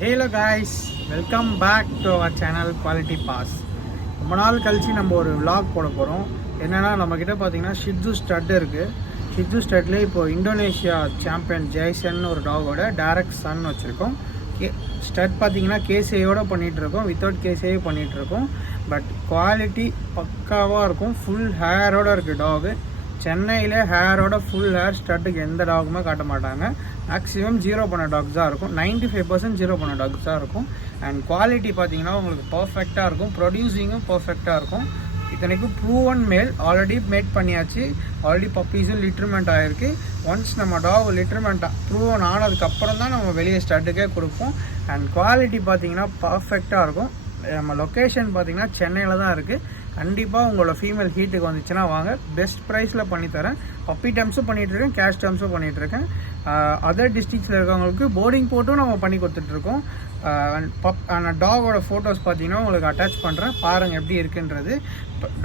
Hello guys, welcome back to our channel quality boss. ரொம்ப நாள் கழித்து நம்ம ஒரு விலாக் போட போகிறோம். என்னென்னா நம்மக்கிட்ட பார்த்தீங்கன்னா ஷிட்ஜு ஸ்டட் இருக்குது. ஷிட்ஜு ஸ்டட்லேயே இப்போது இந்தோனேஷியா சாம்பியன் ஜெய்சன் ஒரு டாகோட டைரக்ட் சன் வச்சுருக்கோம். ஸ்டட் பார்த்தீங்கன்னா கேசியோடு பண்ணிகிட்ருக்கோம், வித்தவுட் கேசியே பண்ணிகிட்ருக்கோம். பட் குவாலிட்டி பக்காவாக இருக்கும். ஃபுல் ஹேரோடு இருக்குது டாகு. சென்னையில் ஹேரோட ஃபுல் ஹேர் ஸ்டட்டுக்கு எந்த டாகுமே காட்ட மாட்டாங்க. மேக்ஸிமம் ஜீரோ பண்ண டாக்ஸ் தான் இருக்கும். 95% ஜீரோ பண்ண டாக்ஸ் தான் இருக்கும். அண்ட் குவாலிட்டி பார்த்தீங்கன்னா உங்களுக்கு பர்ஃபெக்டாக இருக்கும். ப்ரொடியூசிங்கும் பர்ஃபெக்டாக இருக்கும். இத்தனைக்கும் ப்ரூவன் மேல் ஆல்ரெடி மேட் பண்ணியாச்சு. ஆல்ரெடி பப்பீஸும் லிட்டர்மெண்ட் ஆகிருக்கு. ஒன்ஸ் நம்ம டாக் லிட்டர்மெண்ட் ப்ரூவன் ஆனதுக்கப்புறம் தான் நம்ம வெளியே ஸ்டட்டுக்கே கொடுப்போம். அண்ட் குவாலிட்டி பார்த்தீங்கன்னா பர்ஃபெக்டாக இருக்கும். நம்ம லொக்கேஷன் பார்த்தீங்கன்னா சென்னையில் தான் இருக்குது. கண்டிப்பாக உங்களோட ஃபீமேல் ஹீட்டுக்கு வந்துச்சுன்னா வாங்க, பெஸ்ட் ப்ரைஸில் பண்ணித்தரேன். பப்பி டேர்ம்ஸும் பண்ணிகிட்ருக்கேன், கேஷ் டேர்ம்ஸும் பண்ணிகிட்ருக்கேன். அதர் டிஸ்ட்ரிக்ஸில் இருக்கவங்களுக்கு போர்டிங் போட்டும் நம்ம பண்ணி கொடுத்துட்ருக்கோம். டாகோட ஃபோட்டோஸ் பார்த்தீங்கன்னா உங்களுக்கு அட்டாச் பண்ணுறேன், பாருங்கள் எப்படி இருக்குன்றது.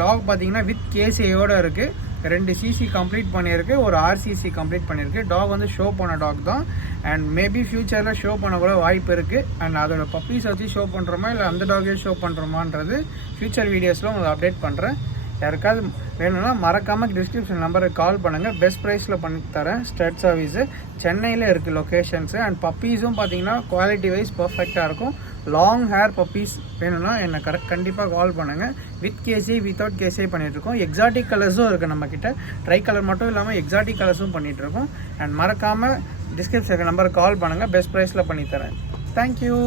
டாக் பார்த்தீங்கன்னா வித் கேசியோடு இருக்குது. 2 சிசி கம்ப்ளீட் பண்ணியிருக்கு, ஒரு RCC கம்ப்ளீட் பண்ணியிருக்கு. டாக் வந்து ஷோ பண்ண டாக் தான். அண்ட் மேபி ஃப்யூச்சரில் ஷோ பண்ண கூட வாய்ப்பு இருக்குது. அண்ட் அதோட பப்பீஸ் வச்சு ஷோ பண்ணுறோமா இல்லை அந்த டாகே ஷோ பண்ணுறோமான்றது ஃப்யூச்சர் வீடியோஸில் உங்களுக்கு அப்டேட் பண்ணுறேன். யாருக்காவது வேணும்னா மறக்காமல் டிஸ்கிரிப்ஷன் நம்பருக்கு கால் பண்ணுங்கள். பெஸ்ட் ப்ரைஸில் பண்ணி தரேன். ஸ்டட் சர்வீஸு சென்னையில் இருக்குது லொக்கேஷன்ஸு. அண்ட் பப்பீஸும் பார்த்தீங்கன்னா குவாலிட்டி வைஸ் பர்ஃபெக்டாக இருக்கும். லாங் ஹேர் பப்பீஸ் வேணும்னா என்னை கண்டிப்பாக கால் பண்ணுங்கள். வித் கேசி வித்தவுட் கேசியே பண்ணிகிட்ருக்கோம். எக்ஸாட்டிக் கலர்ஸும் இருக்குது நம்மக்கிட்ட. ட்ரை கலர் மட்டும் இல்லாமல் எக்ஸாட்டிக் கலர்ஸும் பண்ணிகிட்ருக்கோம். அண்ட் மறக்காமல் டிஸ்கிரிப்ஷன் நம்பருக்கு கால் பண்ணுங்கள். பெஸ்ட் ப்ரைஸில் பண்ணித்தரேன். தேங்க்யூ.